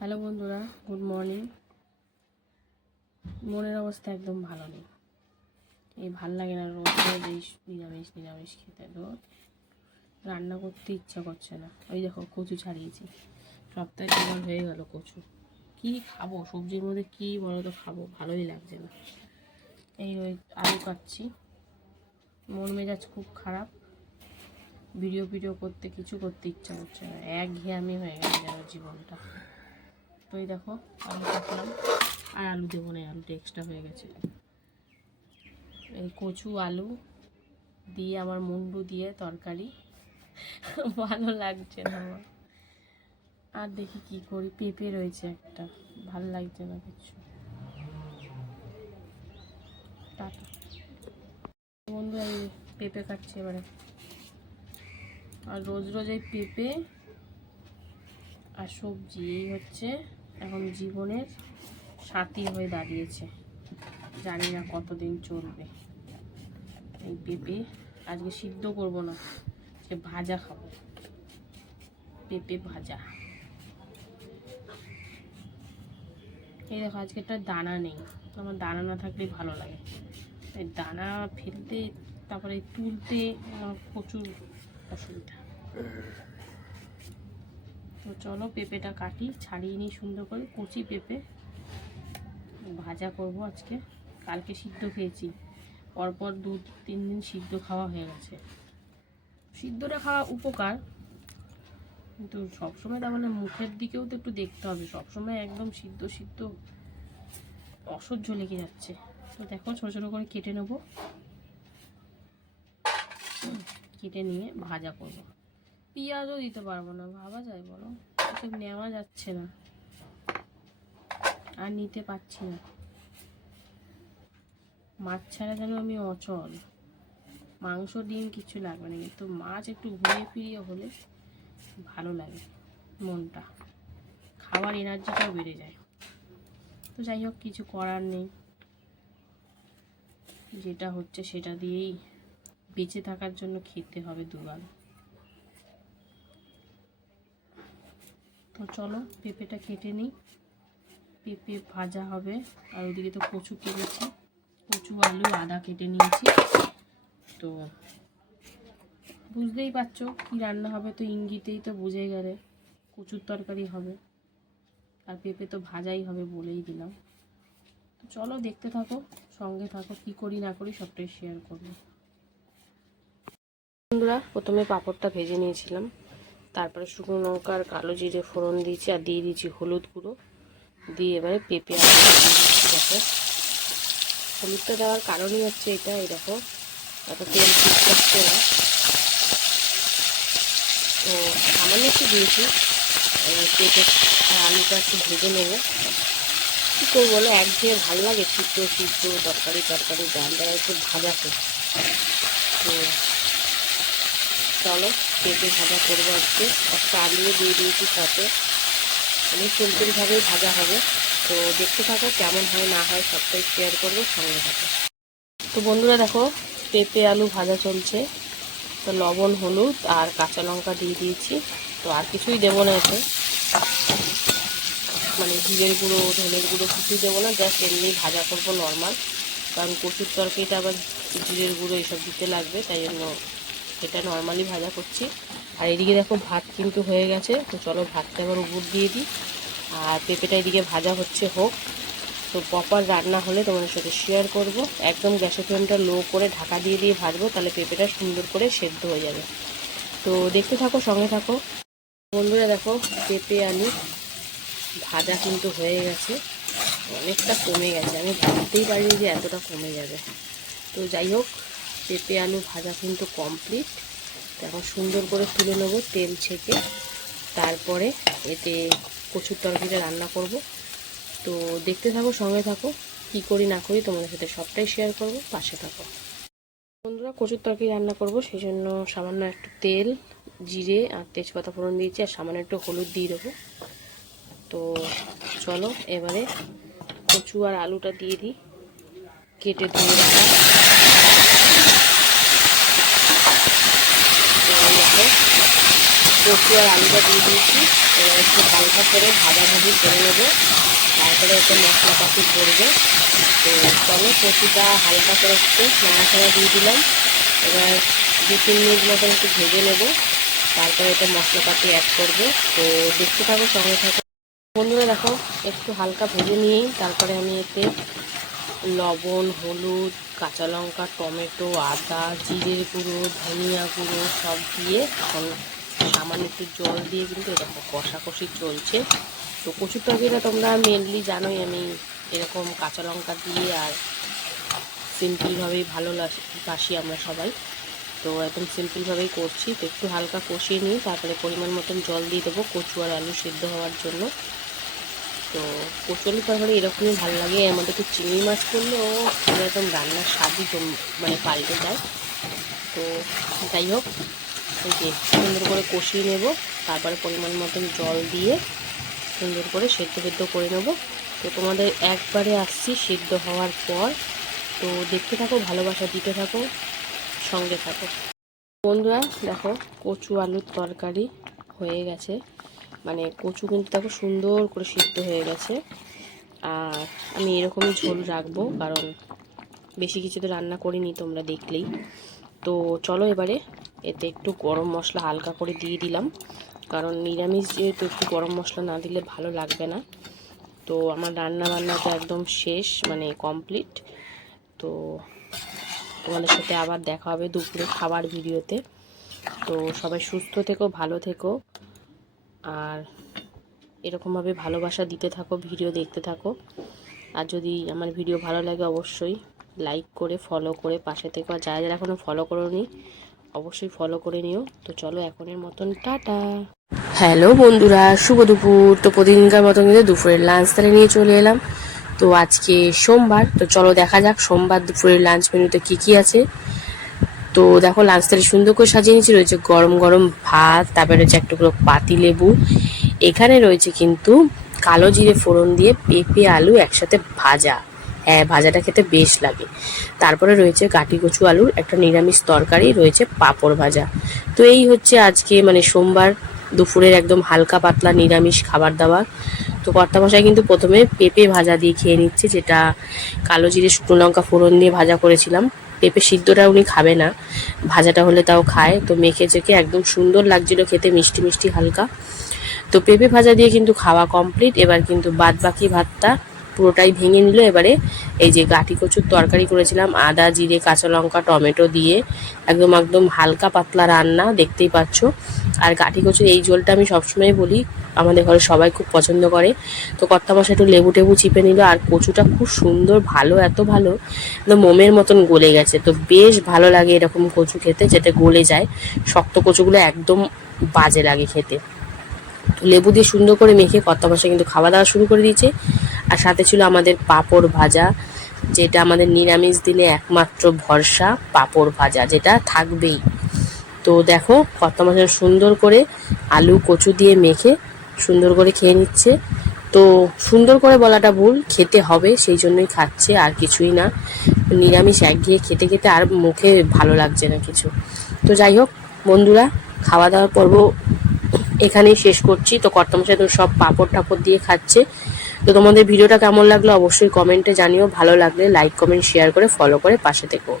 Hello বন্ধুরা, good morning. মনের অবস্থা একদম ভালো নেই। এই ভাল লাগে না রোজ রোজ এই নিরামিষ খেতে। রোজ রান্না করতে ইচ্ছা করছে না। ওই দেখো কচু ছাড়িয়েছি, সপ্তাহে 2বার হয়ে গেল কচু। কি খাবো সবজির মধ্যে, কি বলো তো খাবো, ভালোই লাগছে না। ওই আলু কাটছি, মন মেজাজ খুব খারাপ। ভিডিও করতে কিছু করতে ইচ্ছা করছে না, একঘেয়েমি হয়ে গেছে যেন জীবনটা। তো এই দেখো আলু কাটলাম, আর আলু দেবো না, আলুটা এক্সট্রা হয়ে গেছে। এই কচু আলু দিয়ে আমার মুন্ডু দিয়ে তরকারি ভালো লাগছে না আমার। আর দেখি কি করি, পেঁপে রয়েছে একটা, ভালো লাগছে না কিছু। টাটা বন্ধু, এই পেঁপে কাটছি এবারে। আর রোজ রোজ এই পেঁপে আর সবজি এই হচ্ছে এখন জীবনের সাথী হয়ে দাঁড়িয়েছে। জানি না কতদিন চলবে এই পেঁপে। আজকে সিদ্ধ করব না, আজকে ভাজা খাবো, পেঁপে ভাজা। এই দেখো আজকে একটা দানা নেই, আমার দানা না থাকলে ভালো লাগে। এই দানা ফেলতে তারপরে তুলতে প্রচুর অসুবিধা। তো চলো পেঁপেটা কাটি, ছাড়িয়ে নিই সুন্দর করে। কচি পেঁপে ভাজা করব আজকে। কালকে সিদ্ধ খেয়েছি, পরপর 2-3 দিন সিদ্ধ খাওয়া হয়ে গেছে। সিদ্ধটা খাওয়া উপকার, কিন্তু সবসময় তার মানে মুখের দিকেও তো একটু দেখতে হবে। সবসময় একদম সিদ্ধ অসহ্য লেগে যাচ্ছে। তো দেখো ছোটো ছোটো করে কেটে নেবো, কেটে নিয়ে ভাজা করব। পেঁয়াজও দিতে পারবো না, ভাবা যায় বলো? এসব নেওয়া যাচ্ছে না, আর নিতে পারছি না। মাছ ছাড়া যেন আমি অচল। মাংস ডিম কিছু লাগবে না, কিন্তু মাছ একটু ঘুরিয়ে ফিরিয়ে হলে ভালো লাগে, মনটা খাওয়ার এনার্জিটাও বেড়ে যায়। তো যাই হোক, কিছু করার নেই, যেটা হচ্ছে সেটা দিয়েই বেঁচে থাকার জন্য খেতে হবে দুবার। তো চলো পেঁপেটা কেটে নিই, পেঁপে ভাজা হবে। আর ওইদিকে তো কচু কেটেছি, কচু আলু আদা কেটে নিয়েছি। তো বুঝতেই পারছো কি রান্না হবে, তো ইঙ্গিতেই তো বুঝে গেলে কচুর তরকারি হবে, আর পেঁপে তো ভাজাই হবে বলেই দিলাম। তো চলো দেখতে থাকো, সঙ্গে থাকো, কি করি না করি সবটাই শেয়ার করবো। বন্ধুরা, প্রথমে পাঁপড়টা ভেজে নিয়েছিলাম, তারপরে শুকনো লঙ্কা আর কালো জিরে ফোড়ন দিয়েছি, আর দিয়ে দিয়েছি হলুদ গুঁড়ো। দিয়ে এবারে পেঁপে আর দেখো, হলুদটা দেওয়ার কারণই হচ্ছে এটা। এই দেখো এত তেল করছে না, তো সামান্য একটু দিয়েছি। পেঁপে আর আলুটা একটু ভেজে নেবো। কী করবো বলো, একঘেয়ে ভালো লাগে সিদ্ধ তরকারি ডাল দেওয়া একটু ভাজা করবো। তো চলো পেঁপে ভাজা করবো আজকে। একটা আলুও দিয়ে দিয়েছি সাথে, অনেক সিম্পলভাবেই ভাজা হবে। তো দেখতে থাকো কেমন হয় না হয় সবটাই শেয়ার করবো, সঙ্গে থাকো। তো বন্ধুরা দেখো, পেঁপে আলু ভাজা চলছে। তো লবণ হলুদ আর কাঁচা লঙ্কা দিয়ে দিয়েছি। তো আর কিছুই দেবো না এতে, মানে জিরের গুঁড়ো ধনের গুঁড়ো কিছুই দেবো না, জাস্ট এমনি ভাজা করবো নর্মাল। কারণ কচুর তরকারিটা আবার জিরের গুঁড়ো এইসব দিতে লাগবে, তাই জন্য এটা নর্মালি ভাজা করছি। আর এদিকে দেখো ভাত কিন্তু হয়ে গেছে। তো চলো ভাতটা আবার উপর দিয়ে দিই, আর পেঁপেটা এদিকে ভাজা হচ্ছে হোক। তো প্রপার রান্না হলে তোমাদের সাথে শেয়ার করব। একদম গ্যাসের ফ্লেমটা লো করে ঢাকা দিয়ে ভাজবো, তাহলে পেঁপেটা সুন্দর করে সেদ্ধ হয়ে যাবে। তো দেখতে থাকো, সঙ্গে থাকো। বন্ধুরা দেখো, পেঁপে আলু ভাজা কিন্তু হয়ে গেছে, অনেকটা কমে গেছে। আমি ভাবতেই পারিনি যে এতটা কমে যাবে। তো যাই হোক, পেঁপে আলু ভাজা কিন্তু কমপ্লিট। তো এখন সুন্দর করে তুলে নেব তেল ছেঁকে, তারপরে এতে কচুর তরকারিটা রান্না করব। তো দেখতে থাকো, সঙ্গে থাকো, কি করি না করি তোমাদের সাথে সবটাই শেয়ার করব, পাশে থাকো। বন্ধুরা, কচুর তরকারি রান্না করব, সেই জন্য সামান্য একটু তেল, জিরে আর তেজপাতা ফোড়ন দিয়েছি, আর সামান্য একটু হলুদ দিয়ে দেবো। তো চলো এবারে কচু আর আলুটা দিয়ে দিই, কেটে ধুয়ে রাখা। দেখো কচু আর আলুটা দিয়ে দিয়েছি। এবার একটু হালকা করে ভাজাভাজি করে নেবো, তারপরে একটু মশলাপাতি করবে। তো চলো কচুটা হালকা করে একটু নাড়াচাড়া দিয়ে দিলাম। এবার 2-3 মিনিট মতন একটু ভেজে নেব, তারপরে এটা মশলাপাতি অ্যাড করবো। তো দেখতে থাকো, সঙ্গে থাকো বন্ধুরা। দেখো একটু হালকা ভেজে নিয়েই তারপরে আমি এতে লবণ, হলুদ, কাঁচা লঙ্কা, টমেটো, আদা, জিরের গুঁড়ো, ধনিয়া গুঁড়ো সব দিয়ে এখন সামান্য একটু জল দিয়ে কিন্তু এরকম কষাকষি চলছে। তো কচুর তরকারিটা তোমরা মেনলি জানোই আমি এরকম কাঁচা লঙ্কা দিয়ে আর সিম্পলভাবেই ভালো বাসি আমরা সবাই। তো একদম সিম্পলভাবেই করছি। তো একটু হালকা কষিয়ে নিয়ে তারপরে পরিমাণ মতন জল দিয়ে দেবো কচু আর আলু সিদ্ধ হওয়ার জন্য। তো কচু আলু তরকারি এরকমই ভালো লাগে। এর মধ্যে একটু চিংড়ি মাছ করলেও একদম রান্নার স্বাদই মানে পাল্টে যায়। তো যাই হোক, এই যে সুন্দর করে কষিয়ে নেব, তারপরে পরিমাণ মতন জল দিয়ে সুন্দর করে সেদ্ধ করে নেব। তো তোমাদের একবারে আসছি সিদ্ধ হওয়ার পর। তো দেখতে থাকো, ভালোবাসা দিতে থাকো, সঙ্গে থাকো বন্ধুরা। দেখো কচু আলুর তরকারি হয়ে গেছে, মানে কচু কিন্তু দেখো সুন্দর করে সিদ্ধ হয়ে গেছে। আর আমি এরকমই ঝোল রাখবো, কারণ বেশি কিছু তো রান্না করিনি, তোমরা দেখলেই। তো চলো এবারে এতে একটু গরম মশলা হালকা করে দিয়ে দিলাম, কারণ নিরামিষ যেহেতু একটু গরম মশলা না দিলে ভালো লাগবে না। তো আমার রান্না বান্নাটা একদম শেষ, মানে কমপ্লিট। তো তোমাদের সাথে আবার দেখা হবে দুপুরে খাবার ভিডিওতে। তো সবাই সুস্থ থেকো, ভালো থেকো, আর এরকমভাবে ভালোবাসা দিতে থাকো, ভিডিও দেখতে থাকো। আর যদি আমার ভিডিও ভালো লাগে অবশ্যই লাইক করে ফলো করে পাশে থেকো। আর যারা যারা এখনও ফলো করোনি অবশ্যই ফলো করে নিও। তো চলো এখনের মতন টাটা। হ্যালো বন্ধুরা, শুভ দুপুর। তো প্রতিদিনকার মতন কিন্তু দুপুরের লাঞ্চ তাহলে নিয়ে চলে এলাম। তো আজকে সোমবার, তো চলো দেখা যাক সোমবার দুপুরের লাঞ্চ মেনুতে কি কি আছে। তো দেখো লাঞ্চ তাহলে সুন্দর করে সাজিয়ে নিয়েছি। রয়েছে গরম গরম ভাত, তারপরে রয়েছে এক টুকরো পাতি লেবু, এখানে রয়েছে কিন্তু কালো জিরে ফোড়ন দিয়ে পেঁপে আলু একসাথে ভাজা। হ্যাঁ, ভাজাটা খেতে বেশ লাগে। তারপরে রয়েছে গাটি কচু আলুর একটা নিরামিষ তরকারি, রয়েছে পাঁপড় ভাজা। তো এই হচ্ছে আজকে মানে সোমবার দুপুরের একদম হালকা পাতলা নিরামিষ খাবার দাবার। তো কর্তামশাই কিন্তু প্রথমে পেঁপে ভাজা দিয়ে খেয়ে নিচ্ছে, যেটা কালো জিরে শুকনো লঙ্কা ফোড়ন দিয়ে ভাজা করেছিলাম। পেঁপে সিদ্ধটা উনি খাবে না, ভাজাটা হলে তাও খায়। তো মেখে চেখে একদম সুন্দর লাগছিল খেতে, মিষ্টি মিষ্টি হালকা। তো পেঁপে ভাজা দিয়ে কিন্তু খাওয়া কমপ্লিট। এবার কিন্তু বাদ বাকি ভাতটা পুরোটাই ভেঙে নিল। এবারে এই যে গাটি কচুর তরকারি করেছিলাম আদা জিরে কাঁচা লঙ্কা টমেটো দিয়ে, একদম একদম হালকা পাতলা রান্না, দেখতেই পাচ্ছ। আর গাটি কচুর এই ঝোলটা আমি সবসময় বলি আমাদের ঘরে সবাই খুব পছন্দ করে। তো কর্তামশাই একটু লেবু টেবু চিপে নিল। আর কচুটা খুব সুন্দর, ভালো, এত ভালো একদম মোমের মতন গলে গেছে। তো বেশ ভালো লাগে এরকম কচু খেতে, যেটা গলে যায়। শক্ত কচুগুলো একদম বাজে লাগে খেতে। তো লেবু দিয়ে সুন্দর করে মেখে কর্তামশাই কিন্তু খাওয়া দাওয়া শুরু করে দিয়েছে। আর সাথে ছিল আমাদের পাঁপড় ভাজা, যেটা আমাদের নিরামিষ দিনে একমাত্র ভরসা, পাঁপড় ভাজা যেটা থাকবেই। তো দেখো কর্তামশাই সুন্দর করে আলু কচু দিয়ে মেখে সুন্দর করে খেয়ে নিচ্ছে। তো সুন্দর করে বলাটা ভুল, খেতে হবে সেই জন্যই খাচ্ছে, আর কিছুই না। নিরামিষ একঘেয়ে খেতে খেতে আর মুখে ভালো লাগছে না কিছু। তো যাই হোক বন্ধুরা, খাওয়া দাওয়ার পর্ব এখানেই শেষ করছি। তো কর্তামশাই তো সব পাঁপড় টাপড় দিয়ে খাচ্ছে। তো তোমাদের ভিডিওটা কেমন লাগলো অবশ্যই কমেন্টে জানিও। ভালো লাগলে লাইক কমেন্ট শেয়ার করে ফলো করে পাশে থেকো।